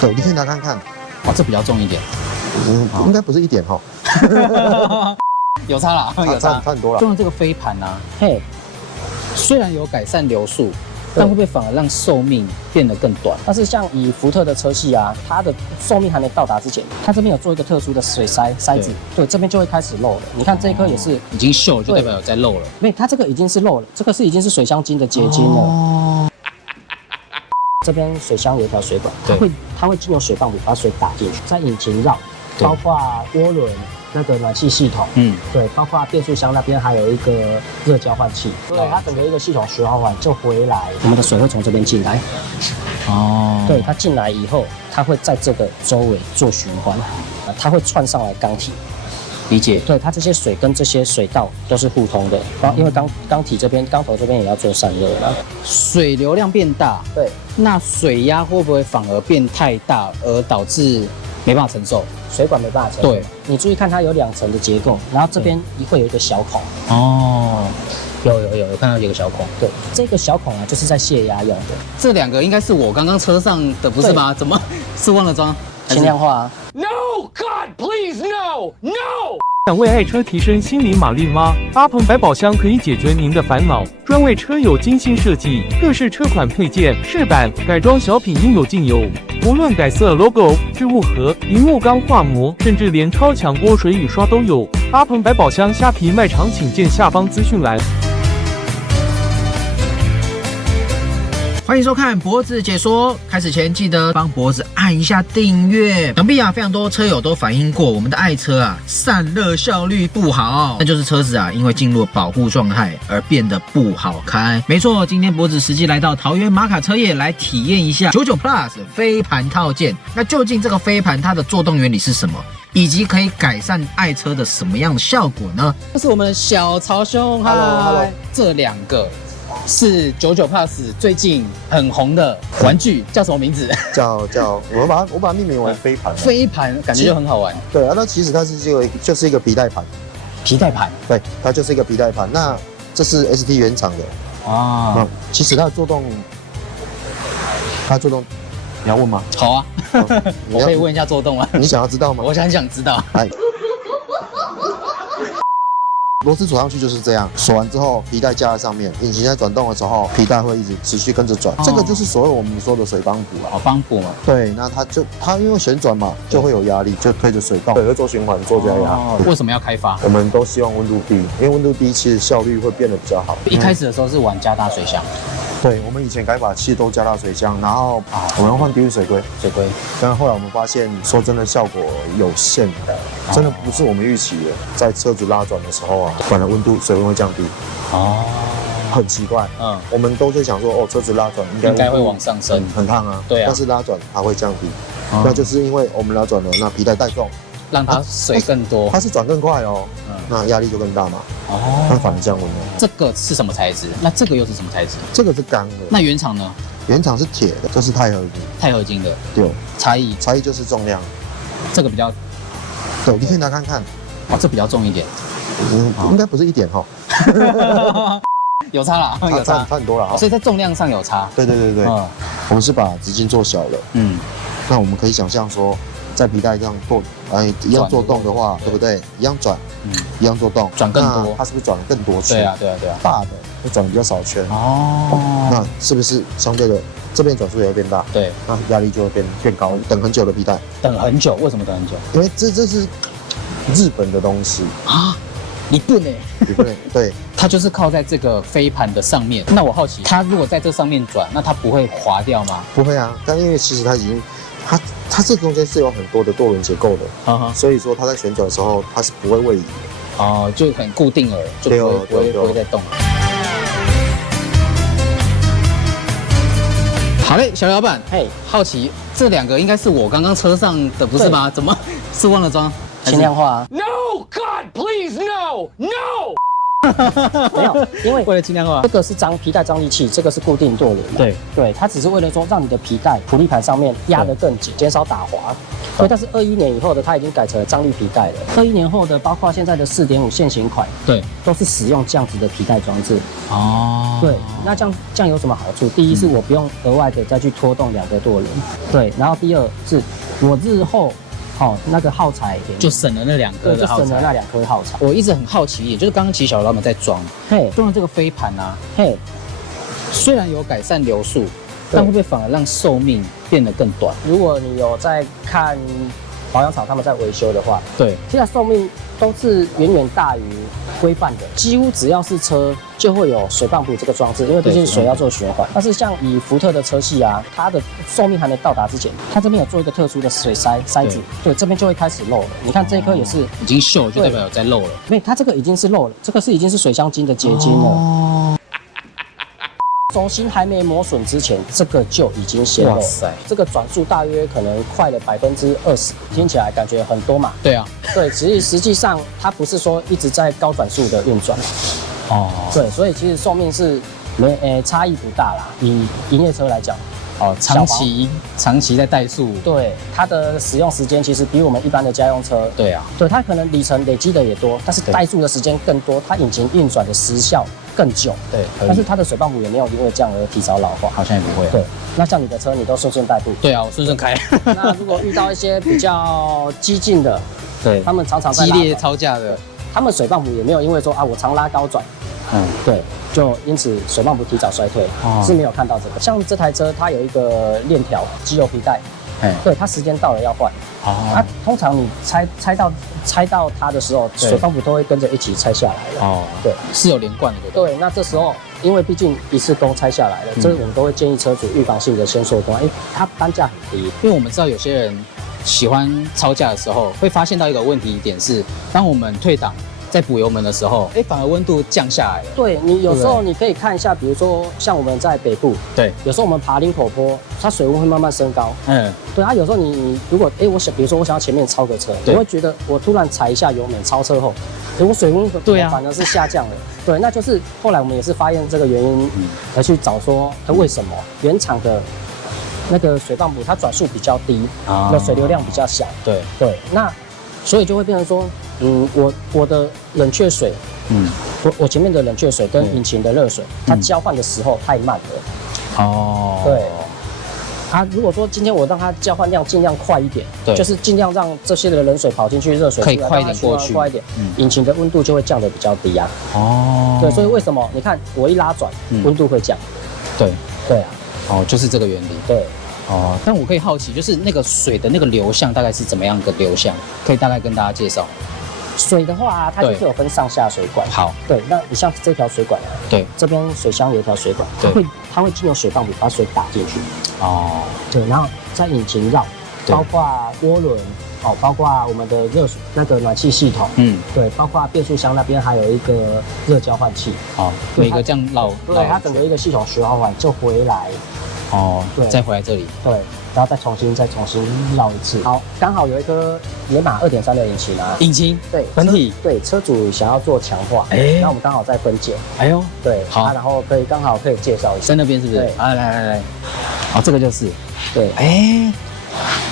对，你可以拿看看。哦，这比较重一点。应该不是一点哈。有差啦，有差很多了。用这个飞盘啊，嘿，虽然有改善流速，但会不会反而让寿命变得更短？但是像以福特的车系啊，它的寿命还没到达之前，它这边有做一个特殊的水塞子，对，这边就会开始漏了。你看这一颗也是已经锈了，就代表有在漏了。没，它这个已经是漏了，这个是已经是水箱精的结晶了。哦。这边水箱有一条水管，它会经由水泵把水打进去，在引擎绕，包括涡轮。那个暖气系统，对，包括变速箱那边还有一个热交换器，对，它整个一个系统循环完就回来，我们的水会从这边进来，哦，对，它进来以后，它会在这个周围做循环，它会串上来缸体，理解，对，它这些水跟这些水道都是互通的，因为缸体这边缸头这边也要做散热啦，水流量变大，对，那水压会不会反而变太大，而导致没办法承受？水管没办法承受。对，你注意看它有2层的结构，然后这边会有一个小孔。哦，有看到有个小孔。对，这个小孔啊，就是在泄压用的。这2个应该是我刚刚车上的，不是吗？怎么是忘了装？轻量化啊 ？No God, please no no。想为爱车提升心理马力吗？阿鹏百宝箱可以解决您的烦恼，专为车友精心设计，各式车款配件、饰板、改装小品应有尽有。无论改色 logo、置物盒、荧幕钢化膜，甚至连超强拨水雨刷都有。阿鹏百宝箱虾皮卖场请见下方资讯栏。欢迎收看脖子解说。开始前记得帮脖子按一下订阅。想必非常多车友都反映过我们的爱车散热效率不好，那就是车子因为进入保护状态而变得不好开。没错，今天脖子实际来到桃园马卡车业来体验一下99 Plus 飞盘套件。那究竟这个飞盘它的作动原理是什么？以及可以改善爱车的什么样的效果呢？这是我们的小曹兄 ，Hello， 这2个。是99 Plus 最近很红的玩具，叫什么名字？叫我把它命名为飞盘。飞盘感觉就很好玩。对啊，那其实它就是一个皮带盘。皮带盘？对，它就是一个皮带盘。那这是 ST 原厂的啊。那其实它的作动，你要问吗？好啊，我可以问一下作动吗？你想要知道吗？我很想知道。螺丝锁上去就是这样，锁完之后皮带架在上面，引擎在转动的时候，皮带会一直持续跟着转，这个就是所谓我们说的水帮浦啦。帮浦嘛。对，那它因为旋转嘛，就会有压力，就推着水动，对，会做循环做加压。为什么要开发？我们都希望温度低，因为温度低其实效率会变得比较好。一开始的时候是玩加大水箱。对，我们以前改法其实都加大水箱，然后我们要换低温水龟，但后来我们发现，说真的效果有限，真的不是我们预期的。在车子拉转的时候本来水温会降低，很奇怪。我们都在想说，车子拉转应该会往上升，很烫啊，对啊，但是拉转它会降低，那就是因为我们拉转了，那皮带带动，让它水更多，它是转更快那压力就更大嘛。它反而降温了。这个是什么材质？那这个又是什么材质？这个是钢的。那原厂呢？原厂是铁的，这是钛合金的。对，差异就是重量。这个比较，对，你可以拿看看。这比较重一点。应该不是一点哈。有差啦，有差很多了所以在重量上有差。对。我们是把直径做小了。那我们可以想象说，在皮带这样一样做动的话，对不对？一样转，一样做动，转更多，它是不是转了更多圈？对啊。大的会转比较少圈。那是不是相对的这边转速也会变大？对，那压力就会变高。等很久的皮带，等很久，为什么等很久？因为这是日本的东西日本对，它就是靠在这个飞盘的上面。那我好奇，它如果在这上面转，那它不会滑掉吗？不会啊，但因为其实它已经它这中间是有很多的舵轮结构的，所以说它在旋转的时候它是不会位移的。就很固定了，就不会再动。好嘞，小老板，好奇这2个应该是我刚刚车上的，不是吗？怎么是忘了装？轻量化？No God, please no no。没有，因为为了轻量化这，个是皮带张力器，这个是固定舵轮。对，它只是为了说让你的皮带普利盘上面压得更紧，减少打滑。所以，但是21年以后的它已经改成了张力皮带了。21年后的，包括现在的4.5现行款，对，都是使用这样子的皮带装置。哦，对，那这样有什么好处？第一是我不用额外的再去拖动2个舵轮，对，然后第二是我日后那个耗材就省了那2颗的耗材。就省了那2颗耗材。我一直很好奇一点，就是刚刚其实小老板在装的这个飞盘啊，虽然有改善流速，但会不会反而让寿命变得更短？如果你有在看保养厂他们在维修的话，对，现在寿命都是远远大于规范的，几乎只要是车就会有水泵浦这个装置，因为毕竟水要做循环。但是像以福特的车系啊，它的寿命还没到达之前，它这边有做一个特殊的水塞子，对，这边就会开始漏了。你看这一颗也是已经锈了，就代表有在漏了。因为它这个已经是漏了，这个已经是水箱精的结晶了。轴心还没磨损之前，这个就已经泄漏。哇塞，这个转速大约可能快了20%，听起来感觉很多嘛？对啊，对，实际上它不是说一直在高转速的运转。对，所以其实寿命是差异不大啦。以营业车来讲，长期在怠速，对它的使用时间其实比我们一般的家用车，对啊，对它可能里程累积的也多，但是怠速的时间更多，它引擎运转的时效更久，对，但是它的水泵浦也没有因为这样而提早老化，好像也不会。对，那像你的车，你都顺带步，对啊，我顺顺开。那如果遇到一些比较激进的，对，他们常常在激烈超价的，他们水泵浦也没有因为说我常拉高转，对，就因此水泵浦提早衰退，是没有看到这个。像这台车，它有一个链条机油皮带，对，它时间到了要换。通常你拆到它的时候，水泵浦都会跟着一起拆下来了。对，是有连贯的。对，那这时候因为毕竟一次工拆下来了，这我们都会建议车主预防性的先做工，它单价很低。因为我们知道有些人喜欢超价的时候，会发现到一个问题点是，当我们退档在补油门的时候，反而温度降下来了。对，你有时候你可以看一下，比如说像我们在北部，对，有时候我们爬林口坡，它水温会慢慢升高。对，有时候你如果比如说我想要前面超个车，我会觉得我突然踩一下油门超车后，我水温反而是下降了。对，那就是后来我们也是发现这个原因，而去找说为什么原厂的那个水泵浦它转速比较低，那水流量比较小。对，那所以就会变成说，我的冷却水，我前面的冷却水跟引擎的热水，它交换的时候太慢了。对。如果说今天我让它交换量尽量快一点，就是尽量让这些的冷水跑进去，热水可以快一点过去，快一点，引擎的温度就会降得比较低啊。对，所以为什么你看我一拉转，温度会降？对啊。就是这个原理。对。但我可以好奇，就是那个水的那个流向大概是怎么样的流向？可以大概跟大家介绍。水的话，它就是有分上下水管。好，对，那你像这条水管，对，这边水箱有一条水管，它会经由水泵浦把水打进去。对，然后在引擎绕，包括涡轮，包括我们的热水那个暖气系统，对，包括变速箱那边还有一个热交换器。每个这样绕，对，它整个一个系统循环完就回来。对，再回来这里。对。然后再重新绕一次。好，刚好有一颗野马2.3的引擎啊。引擎？对，本体。对，车主想要做强化，然后我们刚好在分解。对，好，然后刚好可以介绍一下。在那边是不是？对，来。这个就是。对，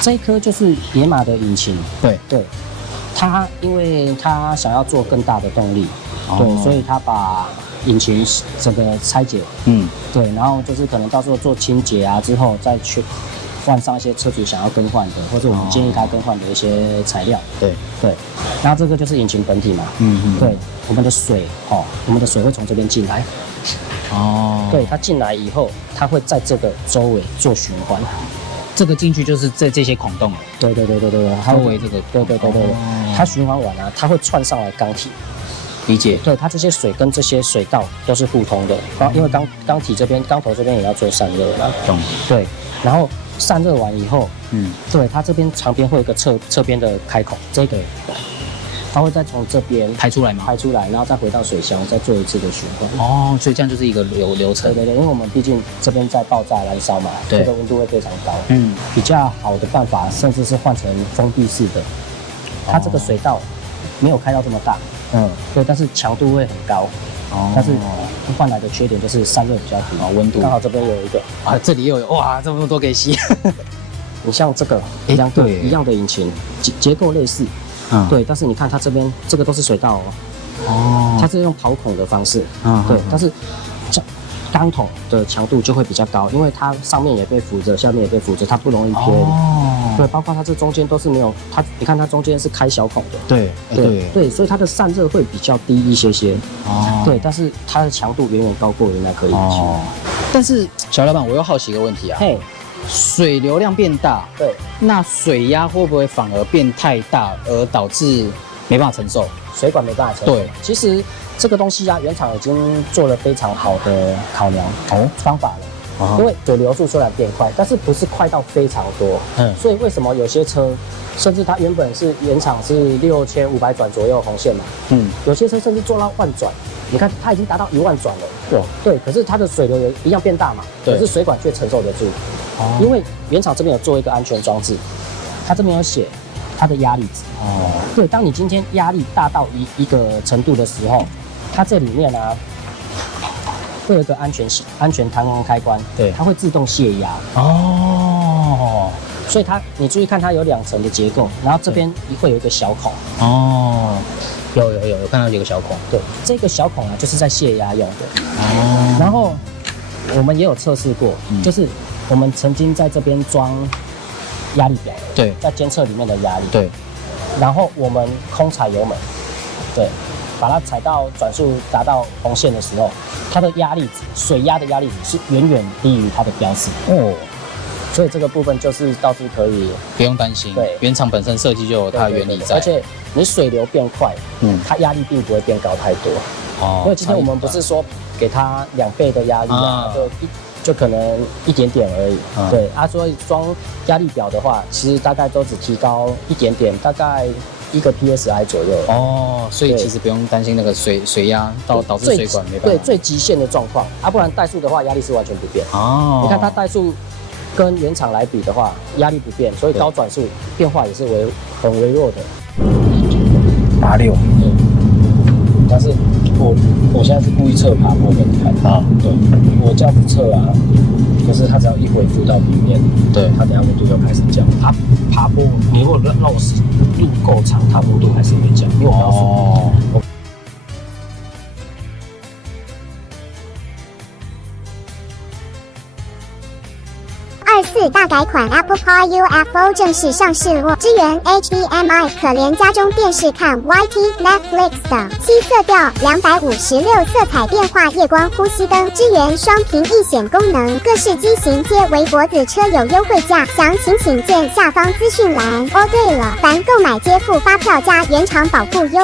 这一颗就是野马的引擎。对，它因为它想要做更大的动力，对，所以它把引擎整个拆解。对，然后就是可能到时候做清洁啊之后再去换上一些车主想要更换的，或者我们建议他更换的一些材料。对，然后这个就是引擎本体嘛。对，我们的水会从这边进来。对，它进来以后，它会在这个周围做循环。这个进去就是这些孔洞。对，周围这个。对，它循环完啊，它会串上来缸体。理解。对，它这些水跟这些水道都是互通的，因为缸体这边、缸头这边也要做散热嘛。对，然后散热完以后，对，它这边旁边会有一个侧边的开孔，这个它会再从这边排出来吗？排出来，然后再回到水箱，再做一次的循环。所以这样就是一个流程。对，因为我们毕竟这边在爆炸燃烧嘛，这个温度会非常高。比较好的办法，甚至是换成封闭式的，它这个水道没有开到这么大。对，但是强度会很高。但是换来的缺点就是散热比较低，温度刚好这边有一个这里又有哇，这么多可以吸。你像这个一样的引擎，结构类似，对，但是你看它这边这个都是水道它是用刨孔的方式，对，但是钢筒的强度就会比较高，因为它上面也被扶着，下面也被扶着，它不容易偏离。对，包括它这中间都是没有你看它中间是开小孔的。对，所以它的散热会比较低一些。对，但是它的强度远远高过原来可以引擎。但是小老板，我又好奇一个问题啊。水流量变大，对，那水压会不会反而变太大，而导致没办法承受？水管没办法承受。对，其实这个东西原厂已经做了非常好的考量方法了。因为水流速虽然变快，但是不是快到非常多。所以为什么有些车，甚至它原本原厂是6500转左右红线嘛，有些车甚至做到10000转。你看它已经达到1万转了。对，可是它的水流也一样变大嘛，可是水管却承受得住。因为原厂这边有做一个安全装置，它这边有写它的压力值。对，当你今天压力大到一个程度的时候，它这里面会有一个安全弹簧开关，对，它会自动泄压。所以你注意看它有2层的结构，然后这边会有一个小孔。有看到有个小孔。对，这个小孔就是在泄压用的。然后我们也有测试过，就是我们曾经在这边装压力表，对，在监测里面的压力，对，然后我们空踩油门，对，把它踩到转速达到红线的时候，它的压力值，水压的压力值是远远低于它的标示。所以这个部分就是倒是可以不用担心，对，原厂本身设计就有它的原理在，而且你水流变快，它压力并不会变高太多。因为今天我们不是说给它2倍的压力就可能一点点而已。对所以装压力表的话，其实大概都只提高一点点，大概1个 PSI 左右。所以其实不用担心那个水压导致水管没办法。对，最极限的状况不然怠速的话压力是完全不变。你看它怠速跟原厂来比的话，压力不变，所以高转速变化也是很微弱的。86。但是我现在是故意测爬坡给你看。对，我这样子测就是它只要一恢复到平面，对，它等下温度就开始降。它爬坡，你如果路够长，它温度还是会降，因为我告诉你。24大改款 Apple Car UFO 正式上市咯，支援 HDMI， 可连家中电视看 YT、Netflix 等。7色调，256色彩变化夜光呼吸灯，支援双屏易显功能，各式机型皆为脖子车友优惠价，详情请见下方资讯栏。对了，凡购买皆附发票加原厂保固哟。